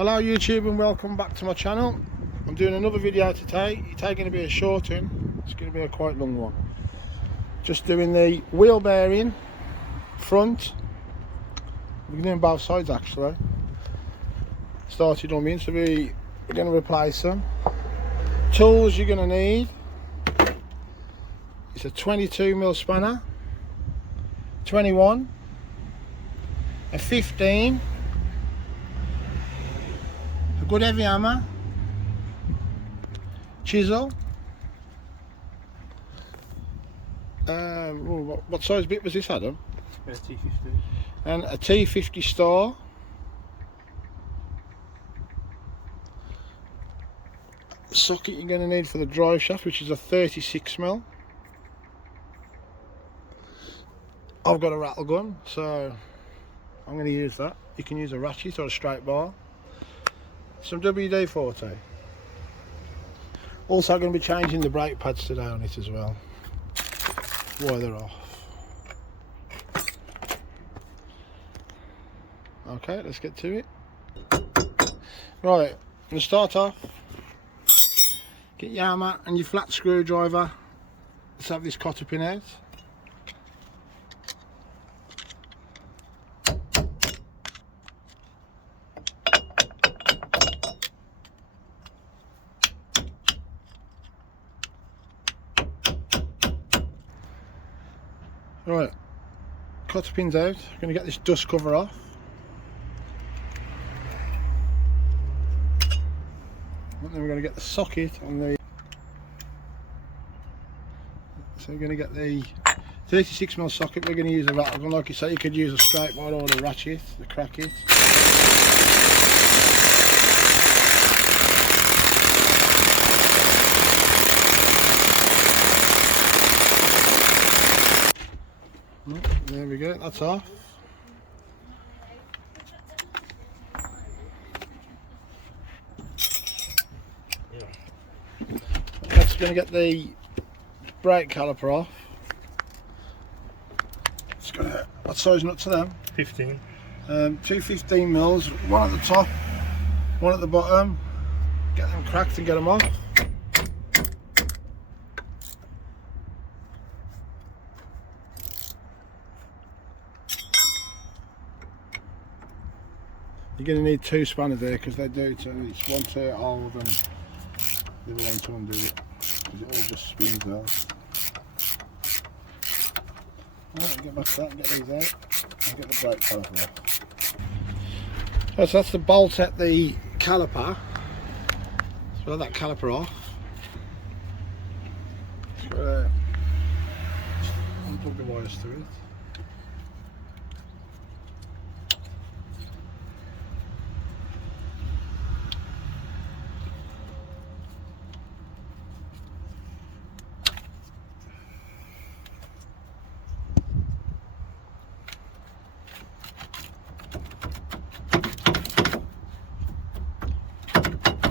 Hello YouTube and welcome back to my channel. I'm doing another video today. It's taking to be a short one. It's going to be a quite long one. Just doing the wheel bearing front. We're doing both sides actually. Started on me, so we're going to replace them. Tools you're going to need. It's a 22mm spanner, 21, a 15. Good heavy hammer, chisel, what size bit was this, Adam? T50. And a T50 star, socket you're going to need for the drive shaft, which is a 36mm. I've got a rattle gun, so I'm going to use that. You can use a ratchet or a straight bar. Some WD-40. Also going to be changing the brake pads today on it as well, while they're off. Okay, let's get to it. Right, I'm going to start off. Get your hammer and your flat screwdriver. Let's have this cotter pin out. Right, cotter pins out. I'm going to get this dust cover off. And then we're going to get the socket on the. So we're going to get the 36mm socket. We're going to use a rattle gun, like you say. You could use a straight bar or a ratchet to crack it. There we go, that's off. Next we're going to get the brake caliper off. It's got a, what size nuts are them? 15. Two 15mm, one at the top, one at the bottom. Get them cracked and get them off. You're going to need two spanners there because they do too. It's one to hold and the other one to undo it, because it all just spins out. Right, get back to that and get these out and get the brake caliper off. So that's the bolt at the caliper. So that caliper off. Just got to unplug the wires to it.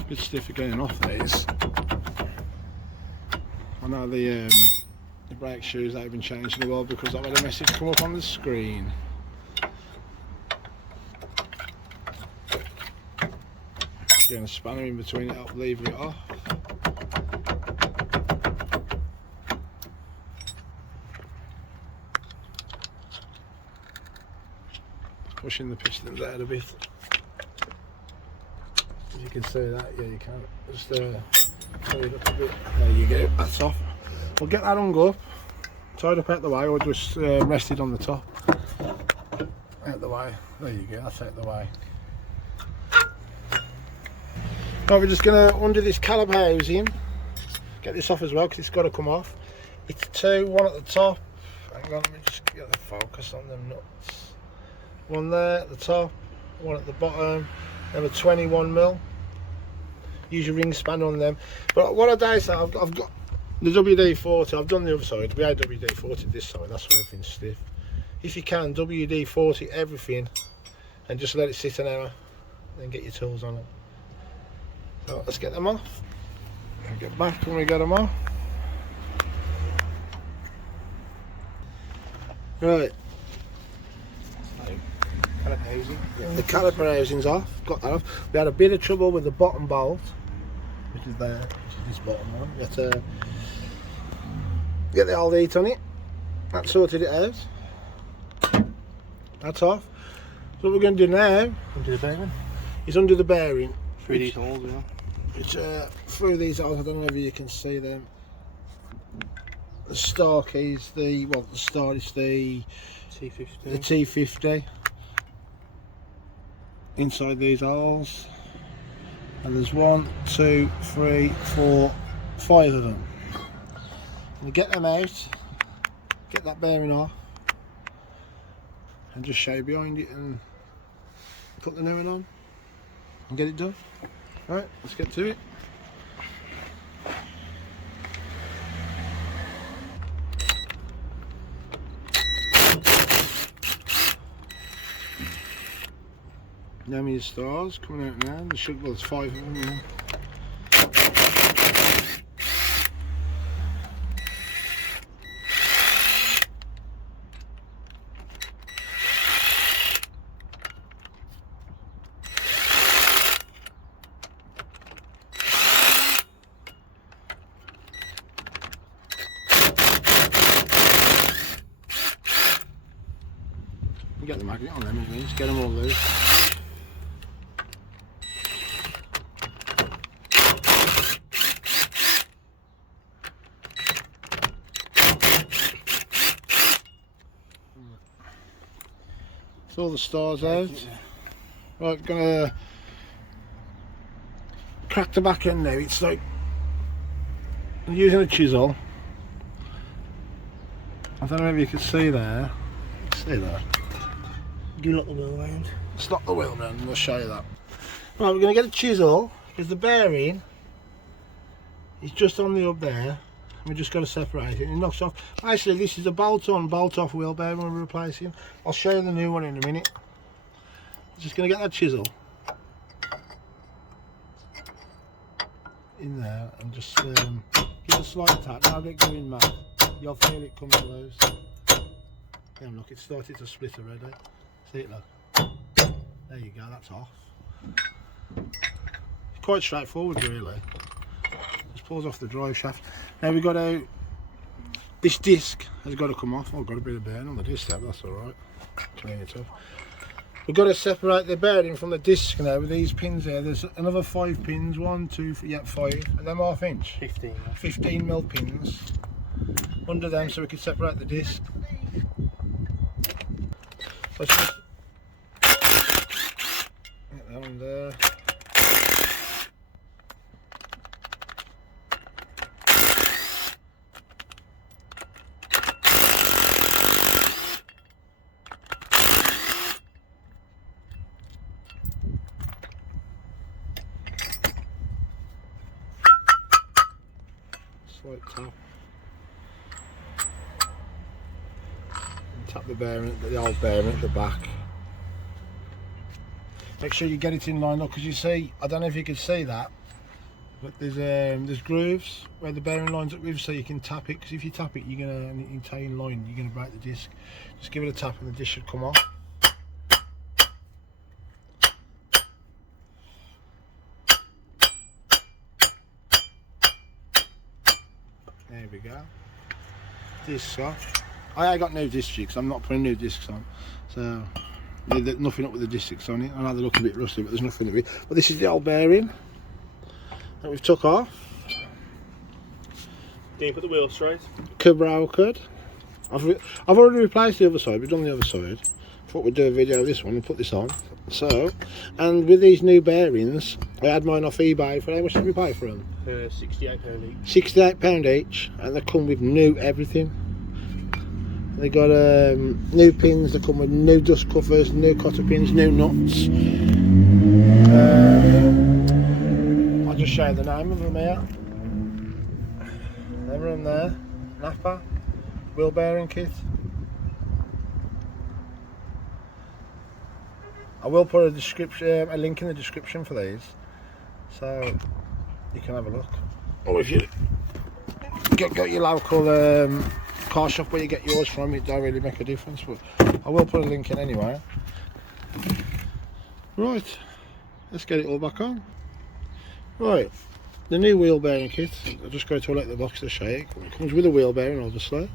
Bit stiff again off these. I know the brake shoes they've been changed in a while because I've had a message come up on the screen. Getting a spanner in between it up, leaving it off. Pushing the pistons out a bit. You can see that, yeah, you can. Just pull it up a bit. There you go, that's off. We'll get that hung up, tied up out the way, or just rested on the top. Out the way. There you go, that's out the way. Right, we're just going to undo this caliper housing. Get this off as well because it's got to come off. It's two, one at the top. Hang on, let me just get the focus on them nuts. One there at the top, one at the bottom. Then a 21mm. Use your ring spanner on them. But what I do say, I've got the WD-40. I've done the other side. We had WD-40 this side. That's why everything's stiff. If you can, WD-40 everything, and just let it sit an hour. Then get your tools on it. So let's get them off. And get back when we get them off. Right. Caliper housing. Yeah, the caliper housing's off. Got that off. We had a bit of trouble with the bottom bolt, which is there, which is this bottom one. We had to get the old heat on it. That sorted it out. That's off. So what we're going to do now Under the bearing. is undo the bearing. Through these holes, yeah. Which through these holes, I don't know if you can see them. The star keys, the star is the T50. The T50 inside these holes, and there's 1, 2, 3, 4, 5 of them. And get them out, get that bearing off, and just show behind it and put the new one on and get it done. Right, let's get to it. Now many stars coming out now. There should, well, there's 5 of them now. Get the magnet on them, just get them all loose. All the stars out. Right, gonna crack the back end now. It's like I'm using a chisel. I don't know if you can see there. See that? Do lock the wheel round. It's not the wheel round, and I'll show you that. Right, we're gonna get a chisel because the bearing is just on the up there. We just got to separate it and it knocks off. Actually, this is a bolt-on, bolt-off wheel bearing we're replacing. I'll show you the new one in a minute. Just going to get that chisel in there and just give it a slight tap. Now get going mad. You'll feel it coming loose. Damn, look, it's started to split already. See it, look. There you go, that's off. It's quite straightforward, really. Just pulls off the drive shaft. Now we've got this disc has got to come off. Oh, I've got a bit of bearing on the disc there, but that's alright. Clean it up. We've got to separate the bearing from the disc now with these pins there. There's another 5 pins, 1, 2, 3, yeah, 5, and them 1/2 inch. 15 mil pins under them so we can separate the disc. Let's just get that on there. Slight tap. And tap the bearing, the old bearing at the back. Make sure you get it in line, because you see, I don't know if you can see that, but there's grooves where the bearing lines up with, so you can tap it. Because if you tap it, you're gonna, and you tie in line, you're gonna break the disc. Just give it a tap, and the disc should come off. There we go. Discs off. I got new disc jigs. I'm not putting new discs on, so there's nothing up with the discs on it. I know they look a bit rusty, but there's nothing up with it. But this is the old bearing that we've took off. Can you put the wheel straight? Cabral. I've already replaced the other side. We've done the other side. Thought we'd do a video of this one and put this on. So, and with these new bearings, I had mine off eBay. For how much did we pay for them? £68 each. £68 each, and they come with new everything. They got new pins. They come with new dust covers, new cotter pins, new nuts. I'll just show you the name of them here. They're in there. Napa wheel bearing kit. I will put a link in the description for these, so you can have a look. Or if you got your local car shop where you get yours from, it don't really make a difference, but I will put a link in anyway. Right, let's get it all back on. Right, the new wheel bearing kit, I'll just go to the box to show you. It comes with a wheel bearing obviously.